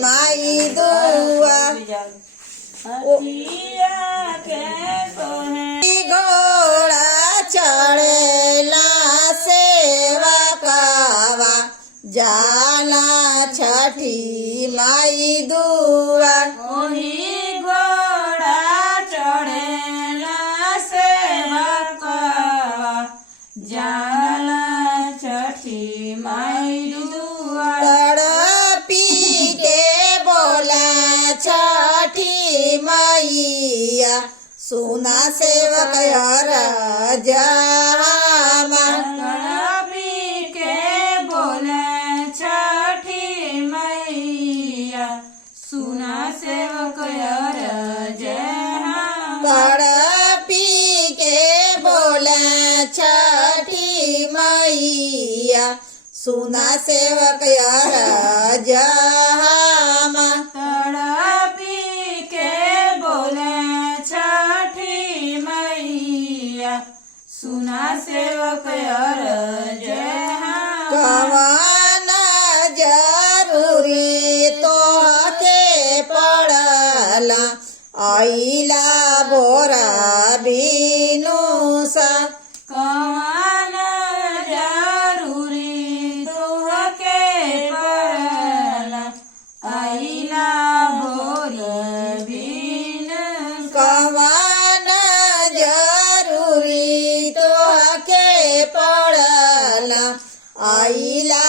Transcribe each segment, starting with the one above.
माई दुआ घोड़ा चढ़ेला सेवा कावा जाला छठी माई दुआ घोड़ा चढ़ेला सेवा कावा जाला छठी माई दुआ तड़पी के बोला छठी मैया सुना सेवक राजामा तड़पी के बोले छठी मैया सुना सेवक तड़पी के बोला छठी मैया सुना सेवक राजामा तड़पी के बोले छठी मैया सुना सेवक कवन जरूरी तोहके पड़ला आइला बोरा बीनू सा कवन जरूरी तोहके पड़ला आइला भोरी बिन कवन जरूरी तोहके पड़ला आइला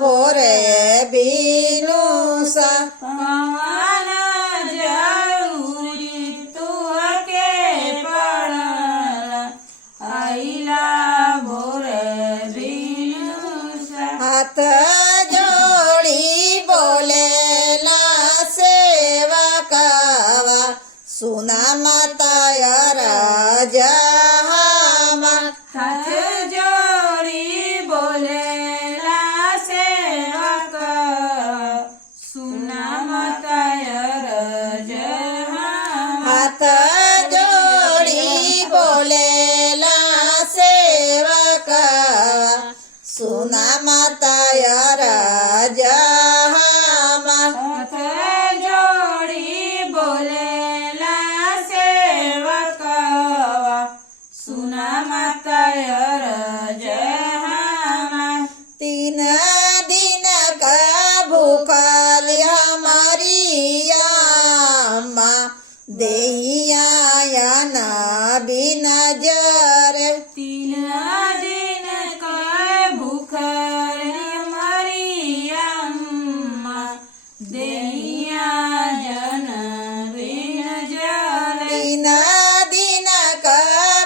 भोरे बीनू सा कवन जरूरी तोहके पड़ला आइला भोरे बिन हाथ जोड़ी बोलेला सेवा कावा सुना माता राजामा हाथ जोड़ी बोलेला सेवक सुना माता हाथ जोड़ी बोलेला सेवा कावा सुना माता राजामा हाथ जोड़ी बोलेला सेवक सुना माता तीन दिन का भूखल हमारी अम्मा देहिया ना बिना जर तीन दिन का भूखल हमारी अम्मा देहिया जन बिन जल तीन दिन का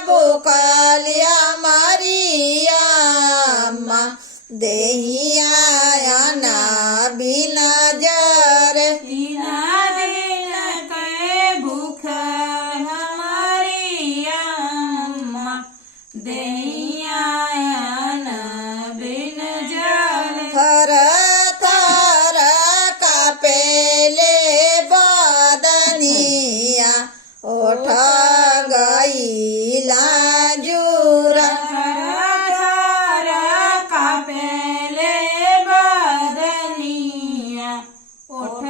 भूखल हमारी अम्मा देहिया ना बिना जर तीन दिन के भूखल हमारी अम्मा देहिया न बिन जल थर थर कापेले बदनिया ओठ गईला जुरा थर थर कापेले बदनिया उठ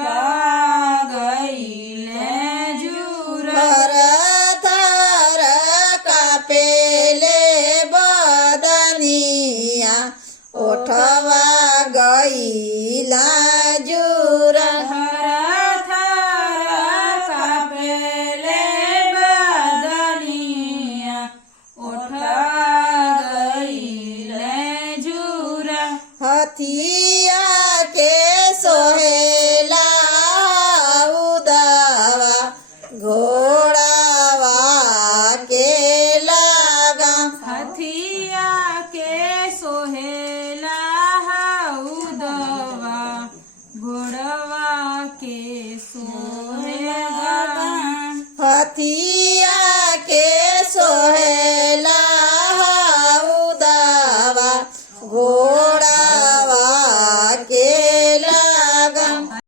गईले जुरा थर थर कापेले बदनिया ओठवा गईला जुरा थर थर कापेले बदनिया उठ गईले जुरा हथिया के सोहेला उदावा घोड़ावा के लागा हथिया के सोहेला हउदवा घोड़वा के सोहेला हथी